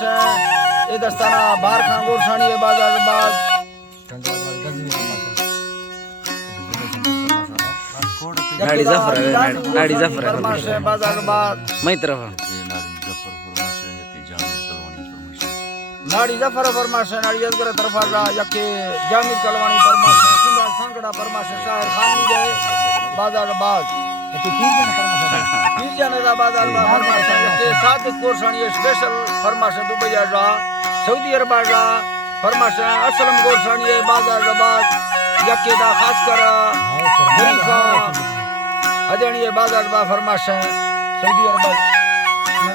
फरमाशे ए दस्ताना बार खान गोरसानी बाजार बाज गाड़ी जफर है गाड़ी जफर है फरमाशे बाजार बाज मई तरफ नाड़ी जफर फरमाशे नाड़ी अजगर तरफा जा यके जामिद कलवानी फरमाशे सुंदर सांगड़ा फरमाशे शायर खानी गए बाजार बाज पीर जाने दा बाजार बाज फरमाशे यके सादिक गोरसानी स्पेशल फरमाशे दुबई जा सऊदी अरब जा फरमाशे असलम गोरसानी बाजार बाज यके दा खास कर खलीफा अजनी बाजार बा फरमाशे सऊदी अरब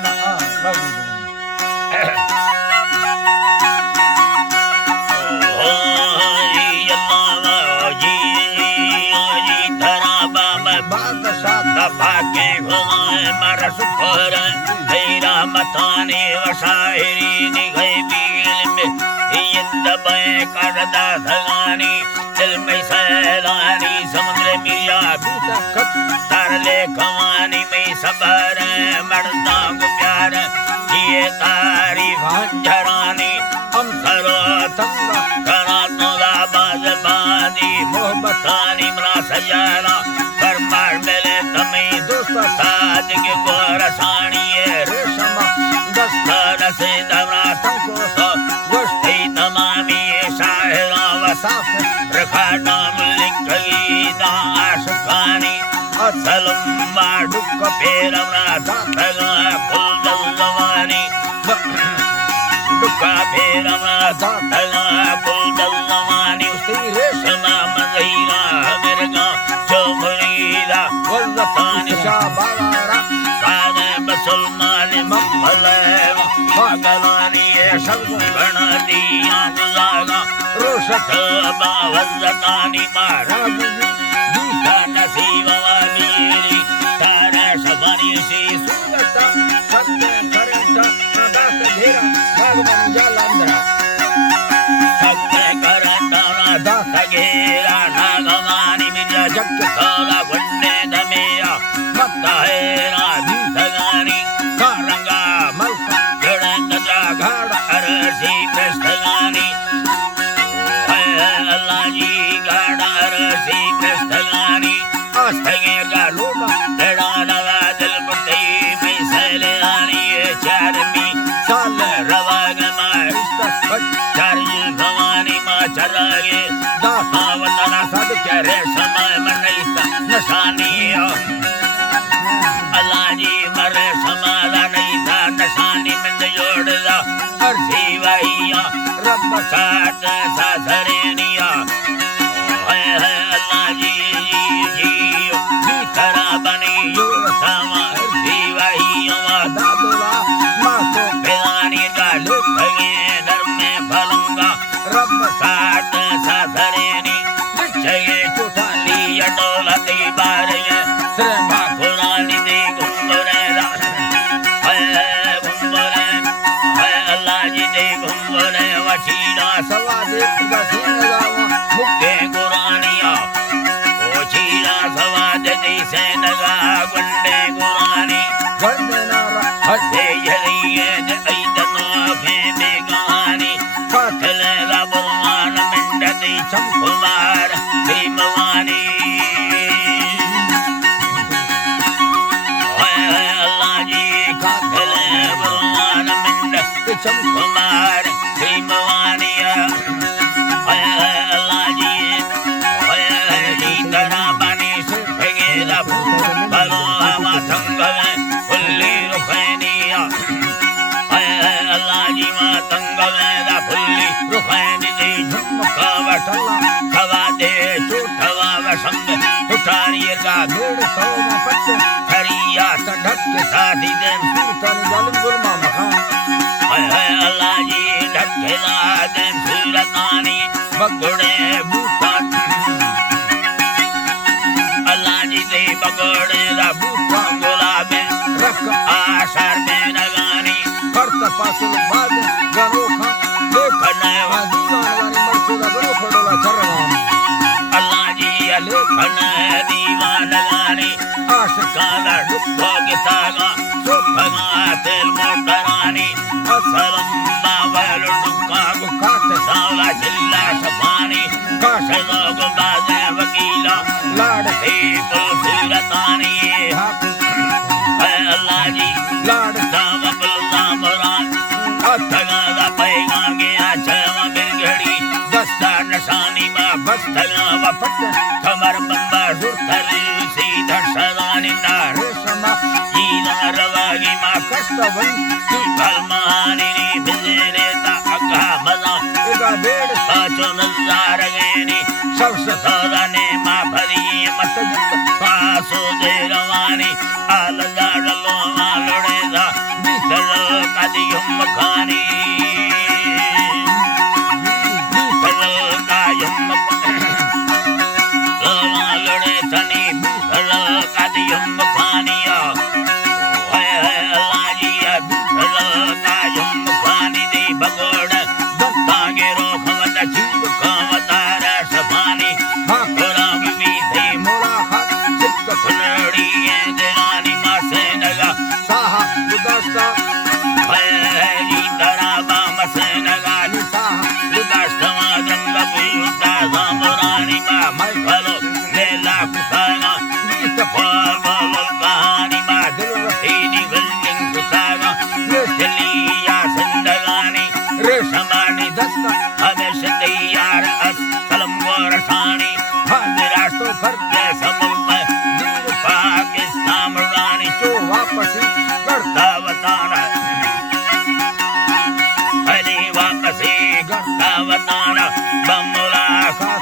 ना रावी भाग्य घुमाए मर सुखर तेरा मताने वशायरी निगई बील में हिंद बे करदा धगानी दिल में सैलानी समुद्र मिया तरले कवानी में सबर मरदा को प्यार ये तारी भांजरानी हम सरो तंग करा तोला बाज बादी मोहब्बतानी मरा सजाना फरमार मिले तमें दोस्त सादिक गोरसानी रेशम दस्तर से दवरा तंको तो गोश्ती तमामी शाहरा वसाफ रखा नाम लिखी दाशकानी असलम माडुक पेरवरा दातगा फुल दलवानी दुका पेरवरा दातगा फुल दलवानी उसकी रेशम मज़ीरा मिर्गा चोमरीदा वल्लतानी शाबारा काने बसुलमान मम्मलेवा वागलानी सब गणा दिया गुजारा रोशत बावल्लतानी मारा दीका नसीब वाली तारा शबानी सी सूरता सत्य करता दास घेरा भगवान जालंदरा सत्य करता दास घेरा नागवानी मिर्जा जग सारा वन्ने दमेया मत्ता है राधी सगानी कारंगा मलका जड़ंग जागड़ अरसी प्रस्थगानी अल्लाह जी गाड़ अरसी प्रस्थगानी आस्थगे का लोटा जड़ा लगा दिल पुती में सैले आनी चारमी साल रवाग मारिस्ता चारी भवानी माँ चरागे दासा वंदना सब क्या रे समय मनईता नशानी अल्लाह जी मरे समाला नहीं था नशानी में जोड़दा अर्जी वैया रब साथ साधरेनिया अल्लाह जी तरह बनी यो सामा अर्जी वैया दादुला माँ को फिलानी का लुक भगे दर में फलूंगा रब साथ साधरेनी चाहिए चुटा लिया डोला दी बारे श्रमा खुरानी दी गुंगरेला गुंगरे अल्लाह जी दी गुंगरे वशीला सवादे गसीन गावा मुक्के गुरानिया ओ चीला सवाद दी से नगा गुंडे गुरानी गर्दना हसे यलिए ऐदनो फे बेगानी काथले ला बुरमान मिंडती चमकुमार भीमवानी अल्लाह जी काथले बुरमान मिंडती चमकुमार भीमवानी अल्लाह जी तरह बनी सुखेला भलो हवा संगवे फुल्ली रुखैनिया अल्लाह जी माँ तंगवे दा फुल्ली रुखैनी दी झुमका वटला खवा दे चूठवा वसंग उठारी का भेड़ सौ पत्ते हरिया सड़क के साथी दे सुल्तान जालिम जुल्मा मखान अल्लाह जी ढकेला दे सुरतानी बगड़े बूटा अल्लाह जी दे बगड़े दा बूटा गुलाबे रख आशर में नगानी करता पासुल बाद गनोखा देखने दीवान मरसुदा गनो फड़ोला चरवान अल्लाह जी लेखने दीवान गानी आशिका दा दुख गीतागा सुखना तेल मोटरानी Kalamba Valu Kabu Kata Sala Chilla Safani Kasa Logo Baze Vakila Lord, People Suratani Allah Ji Lord, Sama Pulamaran Attagada Paigange Achama Birgadi Dasta Nasani Ma Bastala Vapat Kamar Bamba Zurtari Sita Sadani Nar Reshama, Ina Ravagi Ma Kastavan, Kalmani Bizireta Agamala Ega Bed, Pacho Nazarageni Savsa, Sadane Ma Pari Matajit Paso de Ravani Aladara Loma Loreza Vitala Kadiyum Makani Vitala Kayum Loma Loretani Vitala Kadiyum Makani Alajiya Vitala Kayum Makani De Bagoda Dantagero Khamata Chiv Kamatara Safani Hakuram Vite Mola, Sitka, Kuladi Enderani Masenaga Saha, Ludasta, Hari Daraba Masenaga Saha, Ludastama Janga Puyuta Zamurani Ma Maikalo Lela Kusana Nita, Pavalo Kahani Ma Dilurahini Vilding Kusana Yeliya Sandalani Reshamani, Dasta, Adeshatiyar As Salam Warasani Hadirasto Farte Samulma Dir Pakistan Rani Jo Vapasi, Gartavatana Hari Vapasi Gartavatana Bamula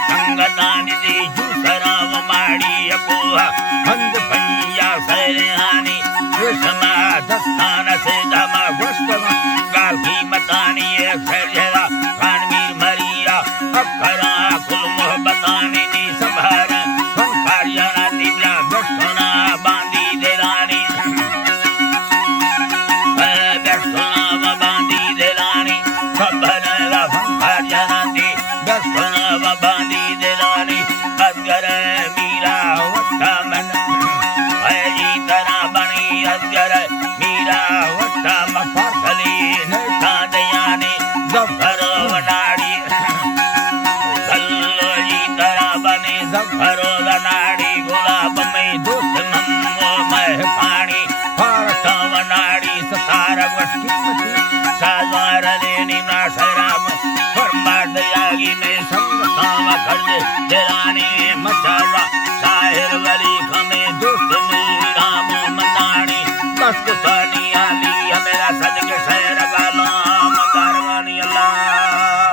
Sangatani Di Jusarava Madi Apuha Hand Panya Sarehani Rishama Dastana Sedama Vastava, Galki Matani Ekharjara Kanmir Maria Akkara Kul Mohabbatani Ni Sabhara Vankaryana Tibla Vastana Bandi Delani Vastana Bandi Delani Sabhara Vankaryana Vastana Bandi Delani Asgara Mira Vattaman Ayi Tarabani Asgara Mira Vattama Parsali Nirtadayani Zafaro Vanadi Salloji Tarabani Zafaro Vanadi Gulabami Dusnam Mahpani Parta Vanadi Satara Vaskimati Sazara Deni Nasaram Parmadayagi Me Samsama Karde Delani Machara